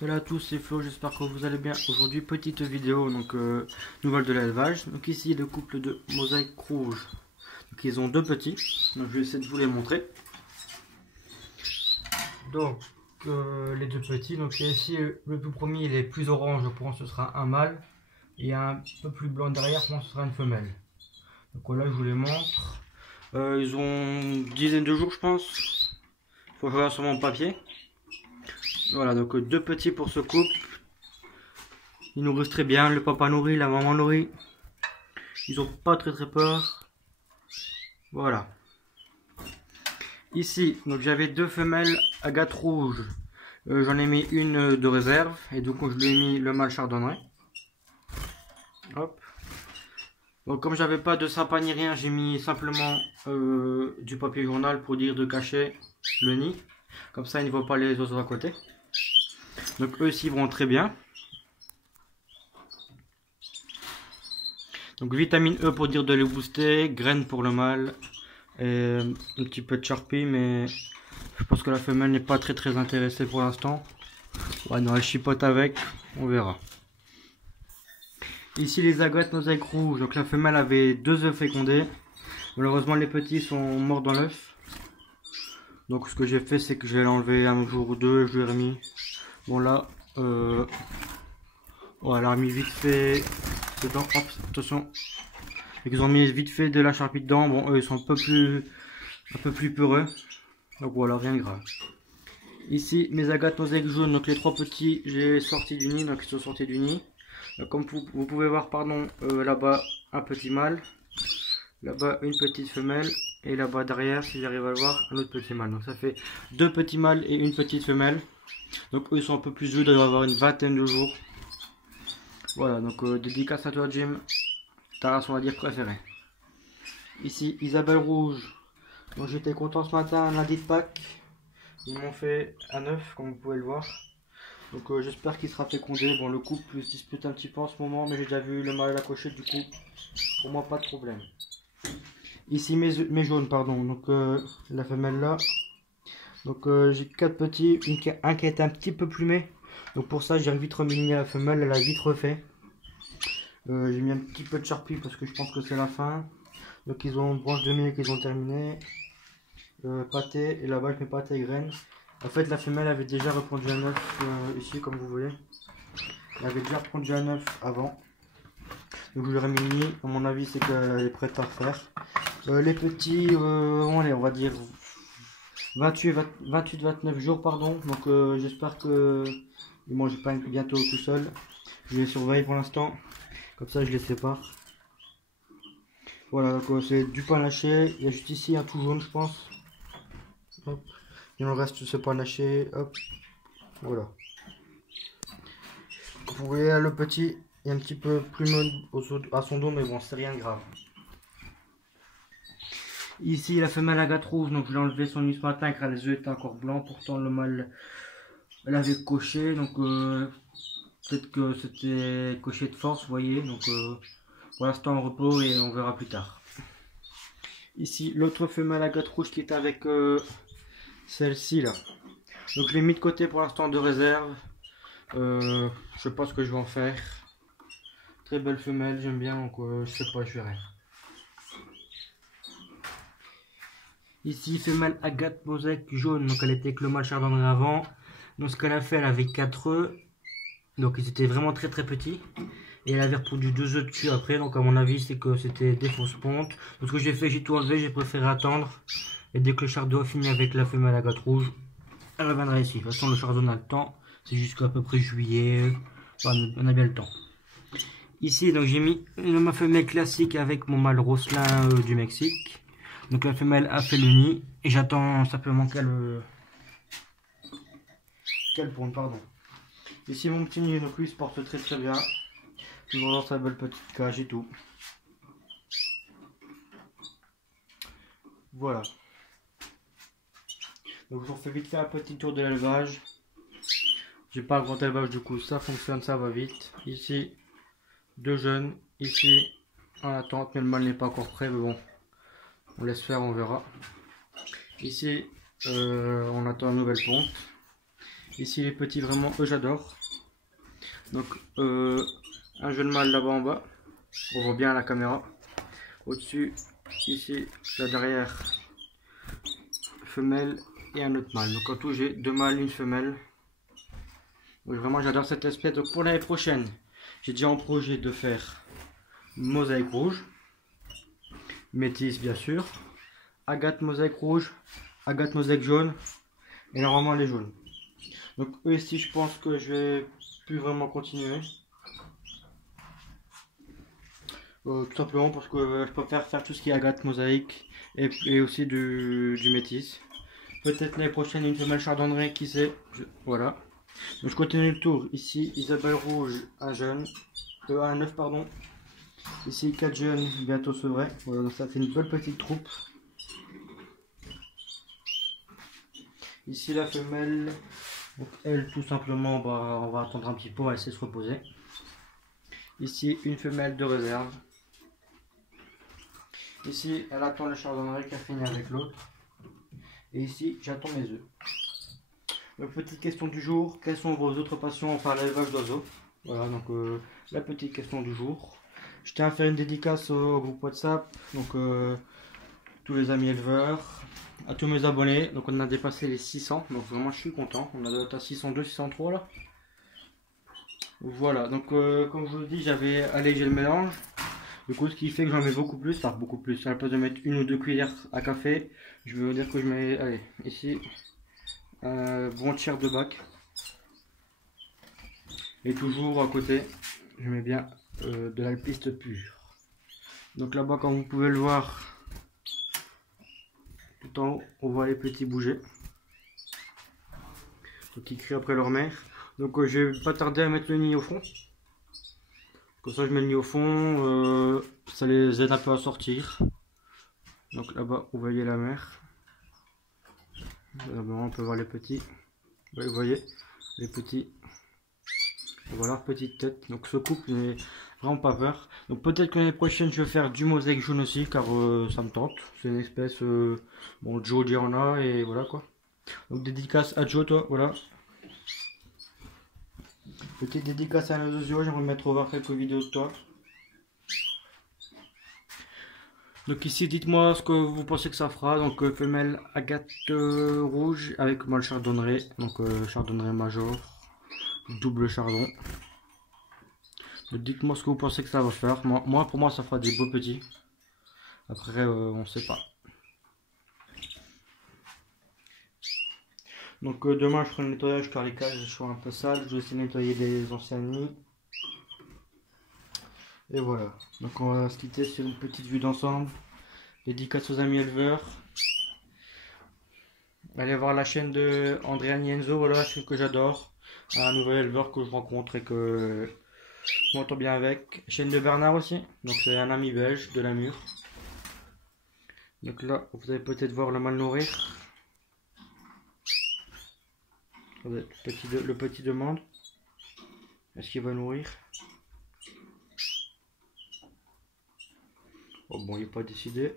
Salut à tous, c'est Flo, j'espère que vous allez bien. Aujourd'hui, petite vidéo, nouvelle de l'élevage. Donc ici, le couple de mosaïques rouges. Donc ils ont deux petits, donc je vais essayer de vous les montrer. Donc les deux petits, donc ici le tout premier il est plus orange, je pense que ce sera un mâle. Et un peu plus blanc derrière, je pense que ce sera une femelle. Donc voilà, je vous les montre. Ils ont une dizaine de jours je pense. Faut que je regarde sur mon papier. Voilà, donc deux petits pour ce couple. Ils nourrissent très bien, le papa nourrit, la maman nourrit. Ils ont pas très peur. Voilà. Ici, donc j'avais deux femelles agates rouges. J'en ai mis une de réserve et du coup je lui ai mis le mâle chardonneret. Hop. Donc comme j'avais pas de sapin ni rien, j'ai mis simplement du papier journal pour dire de cacher le nid. Comme ça ils ne voient pas les oiseaux à côté. Donc eux aussi vont très bien. Donc vitamine E pour dire de les booster, graines pour le mâle et un petit peu de charpie, mais je pense que la femelle n'est pas très intéressée pour l'instant. Ouais, non, elle chipote avec, on verra. Ici les agates mosaïques rouges, donc la femelle avait deux œufs fécondés. Malheureusement les petits sont morts dans l'œuf. Donc ce que j'ai fait c'est que je vais l'enlever un jour ou deux, je lui ai remis. Bon là, voilà, elle a remis vite fait dedans, hop, attention. Ils ont mis vite fait de la charpie dedans, bon eux ils sont un peu plus peureux. Donc voilà, rien de grave. Ici mes agates mosaïques jaunes, donc les trois petits j'ai sorti du nid, donc ils sont sortis du nid. Comme vous pouvez voir, pardon, là-bas un petit mâle, là-bas une petite femelle, et là-bas derrière, si j'arrive à le voir, un autre petit mâle. Donc ça fait deux petits mâles et une petite femelle. Donc eux ils sont un peu plus vieux, ils doivent avoir une vingtaine de jours. Voilà, donc dédicace à toi Jim, ta race on va dire préférée. Ici Isabelle rouge, donc j'étais content ce matin, lundi de Pâques, ils m'ont fait un œuf comme vous pouvez le voir. Donc j'espère qu'il sera fécondé. Bon, le couple se dispute un petit peu en ce moment, mais j'ai déjà vu le mâle accoucher, du coup pour moi pas de problème. Ici mes jaunes, pardon, donc la femelle là. Donc j'ai quatre petits, un qui est un petit peu plumé. Donc pour ça j'ai vite remis la femelle, elle a vite refait. J'ai mis un petit peu de charpie parce que je pense que c'est la fin. Donc ils ont une branche de miel qu'ils ont terminé. Pâté, et là-bas je mets pâté et graines. En fait la femelle avait déjà répondu un œuf ici comme vous voyez. Elle avait déjà répondu un œuf avant. Donc je lui ai mis le nid. À mon avis c'est qu'elle est prête à refaire. Les petits, on va dire 28-29 jours pardon. Donc j'espère que ils mangent pas bientôt tout seul. Je les surveille pour l'instant. Comme ça je les sépare. Voilà, donc c'est du pain lâché. Il y a juste ici un tout jaune je pense. Hop. Et le reste c'est pas lâché. Hop. Voilà. Vous voyez le petit est un petit peu plus à son dos, mais bon c'est rien de grave. Ici la femelle agate rouge, donc je l'ai enlevé son nid ce matin car les œufs étaient encore blancs. Pourtant le mâle elle avait coché, donc peut-être que c'était coché de force, vous voyez. Donc pour l'instant en repos et on verra plus tard. Ici l'autre femelle agate rouge qui est avec celle-ci là. Donc je l'ai mis de côté pour l'instant de réserve. Je sais pas ce que je vais en faire. Très belle femelle, j'aime bien, donc je sais pas, je verrai. Ici femelle agate mosaïque jaune, donc elle était avec le mâle chardonneret avant. Donc ce qu'elle a fait, elle avait 4 œufs. Donc ils étaient vraiment très petits. Et elle avait repondu 2 œufs dessus après, donc à mon avis c'est que c'était des fausses pontes. Donc ce que j'ai fait, j'ai tout enlevé, j'ai préféré attendre. Et dès que le chardonneret finit avec la femelle agate rouge, elle reviendra ici. De toute façon le chardonneret a le temps, c'est jusqu'à peu près juillet, enfin, on a bien le temps. Ici donc j'ai mis ma femelle classique avec mon mâle Rosselin du Mexique. Donc la femelle a fait le nid et j'attends simplement qu'elle ponde, pardon. Ici mon petit nid, donc lui il se porte très bien. Toujours dans sa belle petite cage et tout. Voilà. Donc je vous refais vite faire un petit tour de l'élevage. J'ai pas un grand élevage du coup, ça fonctionne, ça va vite. Ici, deux jeunes. Ici, en attente, mais le mâle n'est pas encore prêt, mais bon. On laisse faire, on verra. Ici, on attend une nouvelle ponte. Ici les petits, vraiment eux j'adore. Donc un jeune mâle là-bas en bas, on voit bien à la caméra. Au-dessus, ici, là derrière, femelle et un autre mâle. Donc en tout j'ai 2 mâles, une femelle. Donc, vraiment j'adore cette espèce. Donc pour l'année prochaine, j'ai déjà en projet de faire mosaïque rouge, métis bien sûr, agate mosaïque rouge, agate mosaïque jaune et normalement les jaunes. Donc eux ici je pense que je vais plus vraiment continuer. Tout simplement parce que je préfère faire tout ce qui est agate mosaïque et aussi du métis. Peut-être l'année prochaine une femelle chardonneret, qui sait. Voilà. Donc je continue le tour. Ici Isabelle rouge, un jeune, un œuf pardon. Ici 4 jeunes bientôt sevrés. Voilà, donc ça fait une belle petite troupe. Ici la femelle. Donc elle tout simplement on va attendre un petit peu, on va essayer de se reposer. Ici une femelle de réserve. Ici elle attend le chardonneret qui a fini avec l'autre. Et ici j'attends mes œufs. Petite question du jour, quelles sont vos autres passions enfin l'élevage d'oiseaux? Voilà donc la petite question du jour. Je tiens à faire une dédicace au groupe WhatsApp, donc tous les amis éleveurs, à tous mes abonnés. Donc on a dépassé les 600, donc vraiment je suis content. On a à 602, 603 là. Voilà, donc comme je vous le dis, j'avais allégé le mélange. Du coup, ce qui fait que j'en mets beaucoup plus, enfin beaucoup plus. À la place de mettre 1 ou 2 cuillères à café, je veux dire que je mets, allez, ici, un bon tiers de bac. Et toujours à côté, je mets bien de l'alpiste pur. Donc là-bas, comme vous pouvez le voir, tout en haut, on voit les petits bouger. Donc ils crient après leur mère. Donc je vais pas tarder à mettre le nid au fond. Comme ça je mets le nid au fond, ça les aide un peu à sortir. Donc là-bas vous voyez la mère. Là-bas on peut voir les petits. Vous voyez les petits. Voilà leur petite tête. Donc ce couple n'est vraiment pas peur. Donc peut-être que l'année prochaine je vais faire du mosaïque jaune aussi, car ça me tente. C'est une espèce, bon Joe il y en a et voilà quoi. Donc dédicace à Joe toi, voilà. Petite dédicace à nos yeux, j'aimerais mettre voir quelques vidéos de toi. Donc ici dites-moi ce que vous pensez que ça fera. Donc femelle agate rouge avec mâle chardonneret. Donc chardonneret major, double chardon. Dites-moi ce que vous pensez que ça va faire. Moi pour moi ça fera des beaux petits. Après on sait pas. Donc demain je ferai le nettoyage car les cages sont un peu sales. Je vais essayer de nettoyer les anciens nids. Et voilà. Donc on va se quitter sur une petite vue d'ensemble. Dédicace aux amis éleveurs. Allez voir la chaîne de Andrea Nienzo, voilà, chaîne que j'adore. Un nouvel éleveur que je rencontre et que je m'entends bien avec. Chaîne de Bernard aussi. Donc c'est un ami belge de Namur. Donc là vous allez peut-être voir le mal nourrir. Le petit demande. Est-ce qu'il va nourrir? Oh bon, il n'est pas décidé.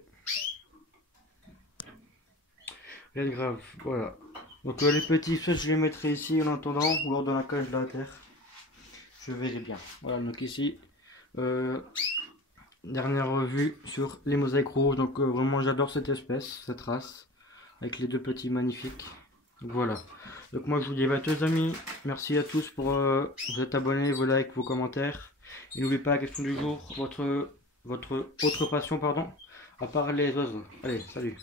Rien de grave, voilà. Donc les petits, soit je les mettrai ici en attendant, ou alors dans la cage de la terre. Je verrai bien. Voilà, donc ici, dernière revue sur les mosaïques rouges. Donc vraiment j'adore cette espèce, cette race, avec les 2 petits magnifiques. Donc voilà. Donc moi je vous dis à tous les amis, merci à tous pour vous êtes abonnés, vos likes, vos commentaires. Et n'oubliez pas la question du jour, votre autre passion, pardon, à part les oiseaux. Allez, salut.